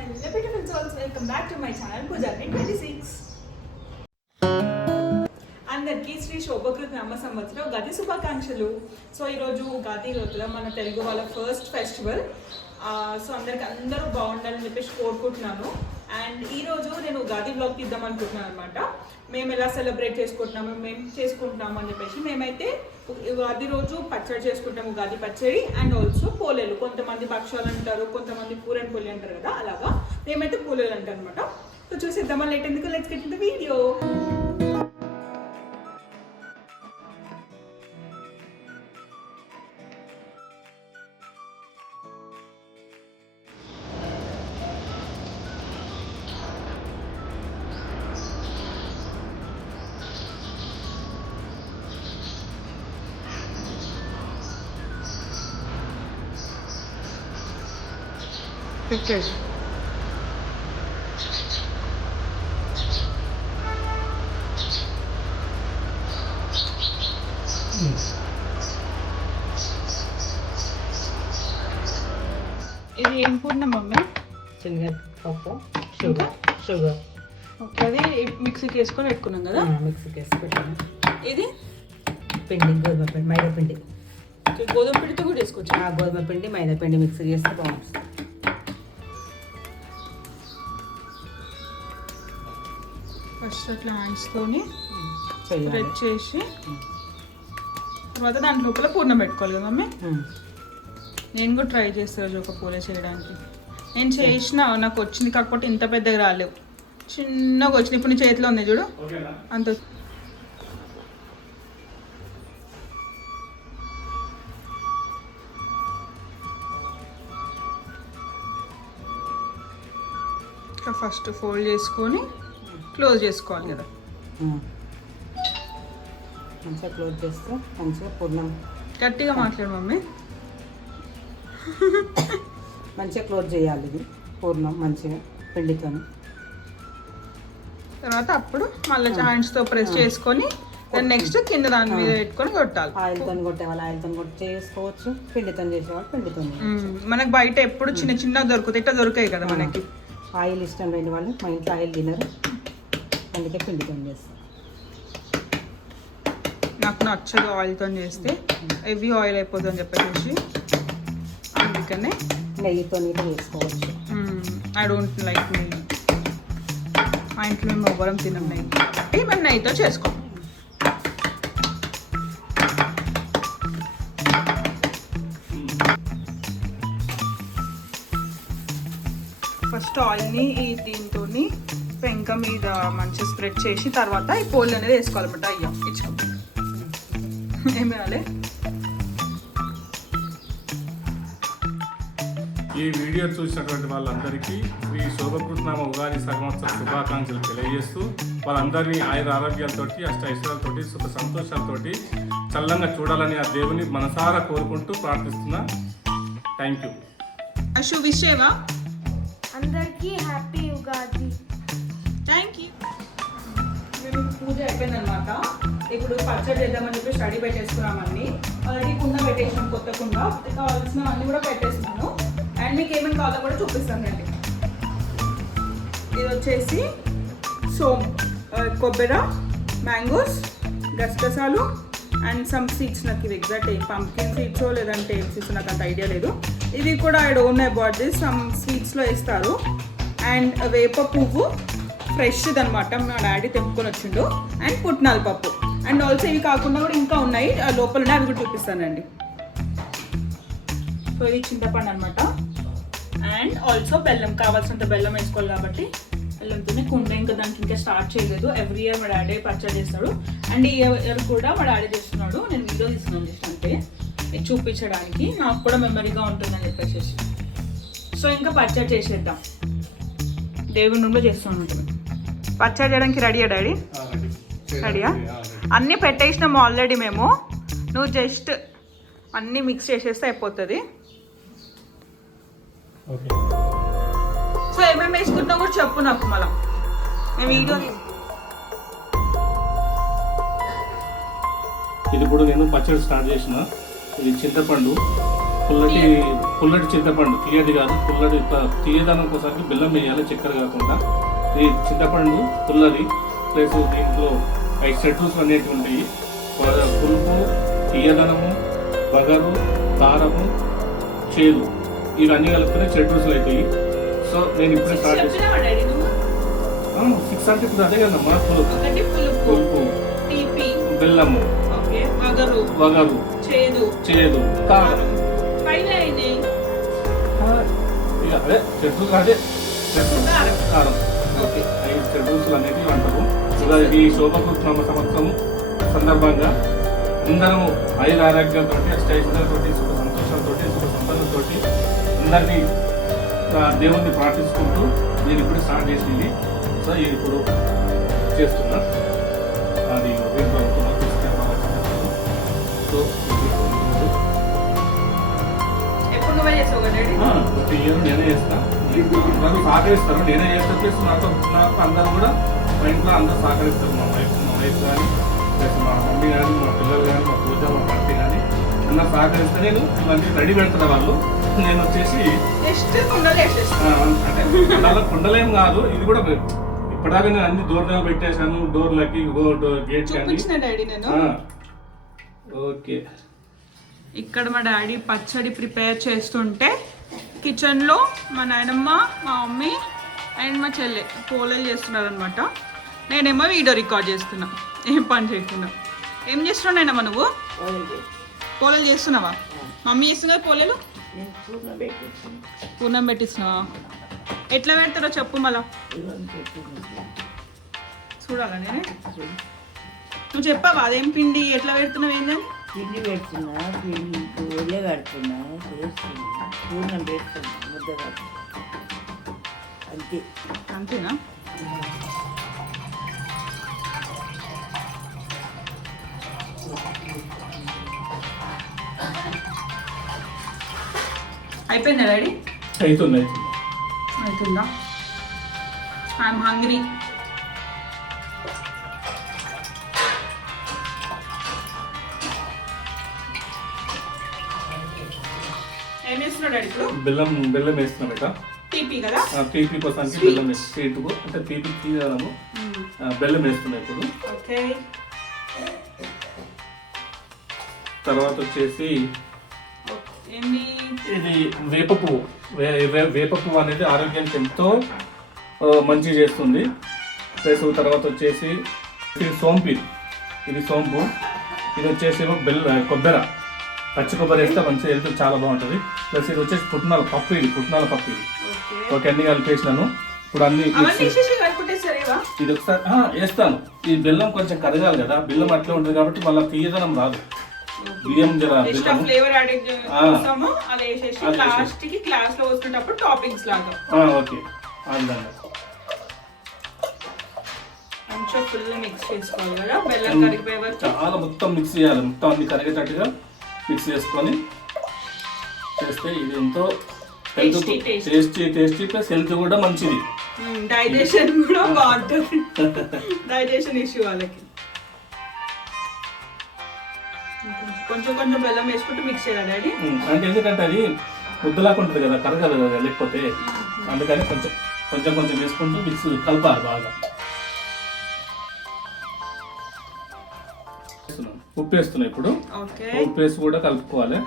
Hello beautiful souls, welcome back to my channel Pujarni 26. అందరికీ శ్రీ శోభకృత నామ సంవత్సరం ఉగాది శుభాకాంక్షలు. సో ఈరోజు ఉగాది రోజున మన తెలుగు వాళ్ళ ఫస్ట్ ఫెస్టివల్. సో అందరూ బాగుండాలని చెప్పేసి కోరుకుంటున్నాను. అండ్ ఈరోజు నేను ఉగాది బ్లాగ్ తీద్దాం అనుకుంటున్నాను అనమాట. మేము ఎలా సెలబ్రేట్ చేసుకుంటున్నాము, మేము చేసుకుంటున్నాము అని చెప్పేసి. మేమైతే ఉగాది రోజు పచ్చడి చేసుకుంటాము, ఉగాది పచ్చడి. అండ్ ఆల్సో పోలేలు, కొంతమంది భక్షాలు అంటారు, కొంతమంది పూరన్ పొలి అంటారు కదా, అలాగా మేమైతే పోలేలు అంటారు అనమాట. సో చూసేద్దామా, లేట్ ఎందుకు, let's get in the video. Pictures. ఇది ఏం పూర్ణ మమ్మీ? శనగపప్పు, షుగర్. ఓకే, అది మిక్సీకి వేసుకొని పెట్టుకున్నాం కదా. మిక్సీకి వేసి పెట్టాను. ఇది పిండి, గోధుమ పిండి, మైదా పిండి. గోధుమ పిండితో కూడా వేసుకోవచ్చు. గోధుమ పిండి, మైదా పిండి మిక్సీకి వేస్తే బాగుంటుంది. ఫస్ట్ అట్లా హ్యాండ్స్తోని స్ప్రెడ్ చేసి తర్వాత దాని లోపల పూర్ణం పెట్టుకోవాలి కదా మమ్మీ. నేను కూడా ట్రై చేస్తాను ఒక పూల చేయడానికి. నేను చేసిన, నాకు వచ్చింది, కాకపోతే ఇంత పెద్దగా రాలేవు, చిన్నగా వచ్చింది. ఇప్పుడు నీ చేతిలో ఉంది చూడు, అంత. ఫస్ట్ ఫోల్డ్ చేసుకొని క్లోజ్ చేసుకోవాలి కదా. మంచిగా క్లోజ్ చేస్తే మంచిగా పూర్ణం. గట్టిగా మాట్లాడు మమ్మీ. మంచిగా క్లోజ్ చేయాలి ఇది పూర్ణం మంచిగా పిండితో. తర్వాత అప్పుడు మళ్ళీ హ్యాండ్స్తో ప్రెస్ చేసుకొని నెక్స్ట్ కింద దాని మీద పెట్టుకొని కొట్టాలి. ఆయిల్తో కొట్టే వాళ్ళు ఆయిల్తో కొట్టి చేసుకోవచ్చు, పిండితో చేసేవాళ్ళు పిండితో. మనకు బయట ఎప్పుడు చిన్న చిన్న దొరుకుతాయి, ఇట్లా దొరికాయి కదా మనకి. ఆయిల్ ఇష్టం లేని వాళ్ళు, మా ఇంట్లో ఆయిల్ తినరు, అందుకే పిండితో చేస్తాం. నాకు నచ్చదు ఆయిల్తో చేస్తే, హెవీ ఆయిల్ అయిపోతుంది అని చెప్పేసి, అందుకనే నెయ్యితో చేసుకోవచ్చు. ఐ డోంట్ లైక్ నెయ్యి. మా ఇంట్లో మేము ఎవరం తినం నెయ్యి, కాబట్టి మేము నెయ్యితో చేసుకోం. ఫస్ట్ ఆయిల్ని దీంతో పెంక మీద మంచిగా స్ప్రెడ్ చేసి తర్వాత ఈ పోల్ అనేది వేసుకోవాలన్నమాట. అయ్యా ఇచ్చుకో, ఏం వేయాలి? ఈ వీడియో చూసినటువంటి వాళ్ళందరికీ శ్రీ శోభకృతనామ ఉగాది సంవత్సర శుభాకాంక్షలు తెలియజేస్తూ, వాళ్ళందరినీ ఆయుర ఆరోగ్యాలతోటి, అష్టైశ్వర్యాలతోటి, సుఖ సంతోషాలతోటి చల్లంగా చూడాలని ఆ దేవుని మనసారా కోరుకుంటూ ప్రార్థిస్తున్నా. Thank you. అశు విషయవా అందరికీ హ్యాపీ ఉగాది. Thank you. మేము పూజ అయిపోయిందనమాట. ఇప్పుడు పచ్చడి చేద్దామని చెప్పి స్టడీ పెట్టేసుకున్నామని. ఆల్రెడీ కుండ పెట్టేసాం, కొత్త కుండ. కావాల్సిన అన్నీ కూడా పెట్టేస్తున్నాను. అండ్ మీకు ఏమేమి కావాలో కూడా చూపిస్తానండి. ఇది వచ్చేసి సోమ్, కొబ్బరి, మ్యాంగోస్, గసగసాలు అండ్ సమ్ సీడ్స్. నాకు ఇది ఎగ్జాక్ట్ పంప్కిన్ సీడ్స్ లేదంటే ఏం సీడ్స్ నాకు అంత ఐడియా లేదు. ఇది కూడా I don't know about this. Some సీడ్స్లో వేస్తారు. అండ్ వేప పువ్వు ఫ్రెష్ది అనమాట, మా డాడీ తెంపుకొని వచ్చిండు. అండ్ పుట్నాల పప్పు. అండ్ ఆల్సో ఇవి కాకుండా కూడా ఇంకా ఉన్నాయి లోపల ఉన్నాయి, అవి కూడా చూపిస్తానండి. సో ఇది చింతపండు అనమాట. అండ్ ఆల్సో బెల్లం, కావాల్సినంత బెల్లం వేసుకోవాలి కాబట్టి బెల్లంతోనే కుండ. ఇంకా దానికి ఇంకా స్టార్ట్ చేయలేదు. ఎవ్రీ ఇయర్ మా డాడీ పచ్చడి చేస్తాడు. అండ్ ఈ ఇయర్ కూడా మా డాడీ చేస్తున్నాడు. నేను వీడియో తీస్తున్నాను జస్ట్ అంటే ఇది చూపించడానికి, నాకు కూడా మెమరీగా ఉంటుందని చెప్పేసి. సో ఇంకా పచ్చడి చేసేద్దాం. దేవుని రూమ్లో చేస్తూ ఉంటుంది. పచ్చడి చేయడానికి రెడీయా డాడీ? రెడీయా? అన్నీ పెట్టేసినాము ఆల్రెడీ మేము. నువ్వు జస్ట్ అన్నీ మిక్స్ చేసేస్తే అయిపోతుంది. సో ఏమేమి వేసుకుంటున్నావు కూడా చెప్పు నాకు మళ్ళీ. నేను వీడియో ఇది కూడా నేను పచ్చడి స్టార్ట్ చేసిన. ఇది చింతపండు, పుల్లటి పుల్లటి చింతపండు, తీయది కాదు పుల్లటి, తీయదనం కోసానికి బెల్లం వేయాలి, చక్కెర కాకుండా. ఈ చింతపండు పుల్లది ప్లస్ దీంట్లో 5 షెడ్యూల్స్ అనేటివి ఉంటాయి. పులుపు, తీయదనము, వగరు, కారము, చేదు, ఇవన్నీ కలిపితే షెడ్యూల్స్ అవుతాయి. సో నేను ఇప్పుడే స్టార్ట్ చేస్తాను. చెప్పినావా డాడీ నువ్వు? 6 అంటే ఇప్పుడు అదే కదమ్మా, పులుపు, ఒకటి పులుపు, పులుపు, తీపి, బెల్లము, ఓకే, వగరు, చేదు, చేదు, కారం. 5 అయినాయి. ఇక అదే షెడ్యూల్స్, అదే కారం. కారం. ఓకే. 5 షెడ్యూల్స్ అనేవి అంటారు. ఈ శోభకృష్ణ సంవత్సరం సందర్భంగా అందరము ఆయుర ఆరోగ్యాలతో, అష్టైశ్వర్యాలతో, సుఖ సంతోషాలతో, సుఖ సంపదలతో అందరినీ దేవుణ్ణి ప్రార్థించుకుంటూ నేను ఇప్పుడు స్టార్ట్ చేసింది. సో ఇది ఇప్పుడు చేస్తున్నా. అది సో ఎప్పుడు నువ్వే చేసావు కదా డాడీ? ప్రతి ఇయర్ నేనే చేస్తాను. అందరూ సహకరిస్తారు, నేనే చేస్తా. ప్లస్ నాకు అందరూ కూడా మా ఇంట్లో అందరూ సహకరిస్తారు. మా వైఫ్ కానీ, ప్లస్ మా మమ్మీ కానీ, మా పిల్లలు కానీ, మా పూజ, మా భర్తీ కానీ అందరూ సహకరిస్తే నేను ఇవన్నీ రెడీ పెడతాను. వాళ్ళు నేను వచ్చేసి జస్ట్ కుండలు వేసేస్తాను. అంటే కుండలేం కాదు, ఇది కూడా ఇప్పటిదాకా నేను అన్ని దూరాలు పెట్టేశాను. డోర్లకి, గేట్ కానీ. చూపించిన డాడీ నేను. ఓకే. ఇక్కడ మా డాడీ పచ్చడి ప్రిపేర్ చేస్తుంటే కిచెన్లో మా నాయనమ్మ, మా మమ్మీ అండ్ మా చెల్లె పోలేలు చేస్తున్నారు అనమాట. నేనేమో వీడియో రికార్డ్ చేస్తున్నా, ఏం పని చేయకుండా. ఏం చేస్తున్నావు నాయనమ్మ నువ్వు? పోలేలు చేస్తున్నావా? మమ్మీ చేస్తున్నారు పోలేలు? పూర్ణం పెట్టిస్తున్నావా? ఎట్లా పెడతారో చెప్పు మళ్ళా. చూడాలా నేనే? నువ్వు చెప్పావా అదేం పిండి ఎట్లా పెడుతున్నావు ఏందని? పిండి పెడుతున్నా, పిండి ఒళ్ళే కడుతున్నా, చేస్తున్నా, పూర్ణం పెడుతున్నా, ముద్ద కడుతున్నా, అంతే. అంతేనా? అయిపోయిందా డాడీ? అవుతుంది. అవుతుందా? I'm hungry. ఏం చేస్తున్నాడు డాడీ ఇప్పుడు? బెల్లం వేస్తున్నా బేట. తీపి కదా? తీపి కోసానికి బెల్లం వేసి, స్వీట్కు అంటే తీపి తీయడము, బెల్లం వేస్తున్నా ఇప్పుడు. ఓకే. తర్వాత వచ్చేసి ఏంటి ఇది వేప పువ్వు. వేప పువ్వు అనేది ఆరోగ్యానికి ఎంతో మంచి చేస్తుంది. ప్లస్ తర్వాత వచ్చేసి ఇది సోంపు. ఇది సోంపు. ఇది వచ్చేసి కొబ్బరి, పచ్చి కొబ్బరి వేస్తే మంచి హెల్త్ చాలా బాగుంటుంది. ప్లస్ ఇది వచ్చేసి పుట్నాల పప్పు. ఇది పుట్నాల పప్పు. ఇది ఓకే, అన్ని కలిపేసినాను. ఇప్పుడు అన్ని ఇది ఒకసారి వేస్తాను. ఈ బెల్లం కొంచెం కరగాలి కదా, బెల్లం అట్లే ఉంటుంది కాబట్టి మళ్ళీ తీయదనం రాదు. బియ్యం ఫ్లేవర్ యాడ్ చేస్తాము అలా వేసేసి లాస్ట్ కి క్లాస్ లో వస్తున్నప్పుడు టాపింగ్స్ లాగా. ఓకే, ఆ విధంగా కొంచెం ఫుల్ మిక్స్ చేసుకోవాలి కదా, బెల్లం కరిగిపోయే వరకు చాలా మొత్తం మిక్స్ చేయాలి. మొత్తం అన్ని కరిగేటట్టుగా మిక్స్ చేసుకొని చేస్తే ఇది ఎంతో టేస్టీ ప్లస్ హెల్త్ కూడా మంచిది. డైజెషన్ కూడా బాగుంటుంది. డైజెషన్ ఇష్యూ వాళ్ళకి కొంచెం కొంచెం బెల్లం వేసుకుంటూ మిక్స్ చేయాలి డాడీ. అంటే ఎందుకంటే అది ముద్దలాగా ఉంటుంది కదా, కరగదు కదా లేకపోతే, అందుకని కొంచెం కొంచెం కొంచెం వేసుకుంటూ మిక్స్ కలపాలి బాగా. ఉప్పు వేస్తున్నా ఇప్పుడు. ఉప్పు వేసి కూడా కలుపుకోవాలి.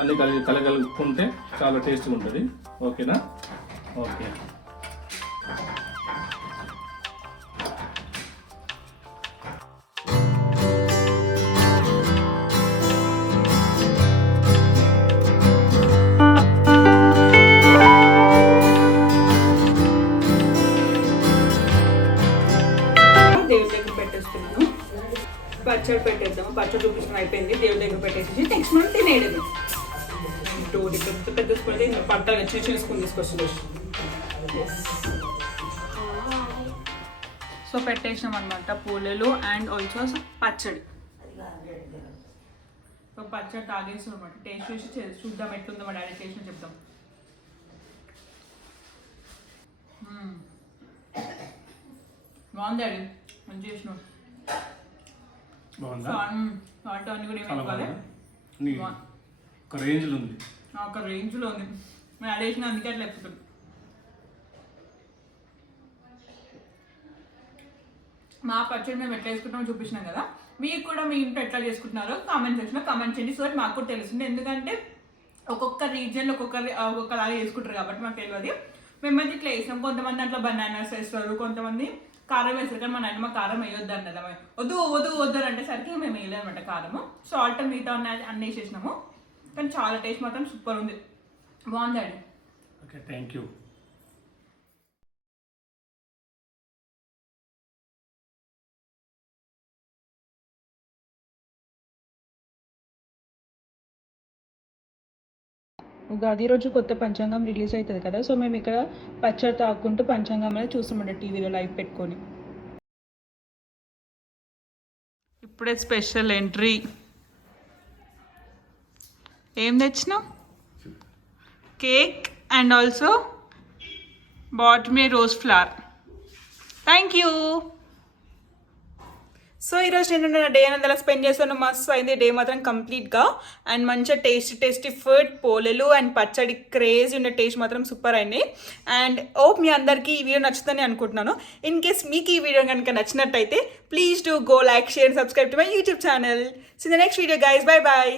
అన్ని కలగలుపుకుంటే చాలా టేస్ట్గా ఉంటుంది. ఓకేనా? ఓకే. దేవుడి దగ్గర పెట్టేస్తున్నాను. పచ్చడి పెట్టేద్దాము. పచ్చడి చూపించడం అయిపోయింది. దేవుడి దగ్గర పెట్టేసి నెక్స్ట్ మంత్ తినేయడమే. డోడి పెద్ద పెద్ద తీసుకుంటే పట్టాలి చేసుకుని తీసుకొస్తుంది. సో పెట్టేసినాం అనమాట పూలలు అండ్ ఆల్సో పచ్చడి. పచ్చడి తాగేస్తాం అనమాట. టేస్ట్ చూసి చూద్దాం ఎట్లుందో మా డాడీ టేస్ట్ చెప్తాం. బాగుంది డాడీ, మంచి చేసినావు. బాగుందా? వాటి అన్ని కూడా ఏమి ఒక రేంజ్లో ఉంది. ఒక రేంజ్లో ఉంది మేము అడేసిన అందుకే అట్లా చెప్తుంది. మా పచ్చడి మేము ఎట్లా చేసుకుంటామో చూపించినాం కదా, మీకు కూడా మీ ఇంట్లో ఎట్లా చేసుకుంటున్నారో కామెంట్ సెక్షన్లో కామెంట్ చేయండి. సో మాకు కూడా తెలుస్తుంది, ఎందుకంటే ఒక్కొక్క రీజియన్లో ఒక్కొక్కలాగా చేసుకుంటారు కాబట్టి మాకు తెలియదు. మేమైతే ఇట్లా వేసాం. కొంతమంది దాంట్లో బనానాస్ వేస్తారు, కొంతమంది కారం వేస్తారు. కానీ మా నాయనమ్మ కారం వేయొద్దు అన్నది. వద్దు అంటే సరికి మేము వేయలేదన్నమాట కారము. సాల్ట్ మిగతా అన్నీ వేసేసినాము. కానీ చాలా టేస్ట్ మాత్రం సూపర్ ఉంది, బాగుందండి. Okay, thank you. ఉగాది రోజు కొత్త పంచాంగం రిలీజ్ అవుతుంది కదా, సో మేము ఇక్కడ పచ్చడి తాగుకుంటూ పంచాంగం అనేది చూస్తామంట టీవీలో లైవ్ పెట్టుకొని. ఇప్పుడే స్పెషల్ ఎంట్రీ. ఏం తెచ్చినావు? Cake and also bought me rose flower. Thank you. So ఈరోజు నేను నా డే అనేది అలా స్పెండ్ చేస్తాను. మస్తు అయింది డే మాత్రం కంప్లీట్గా. అండ్ మంచిగా టేస్టీ ఫుడ్, పోలేలు అండ్ పచ్చడి క్రేజీ ఉండే టేస్ట్ మాత్రం సూపర్ అయింది. అండ్ మీ అందరికీ ఈ వీడియో నచ్చుతుందని అనుకుంటున్నాను. ఇన్ కేస్ మీకు ఈ వీడియో కనుక నచ్చినట్టయితే please do go like, share, subscribe to my YouTube channel. See the next video guys. Bye bye.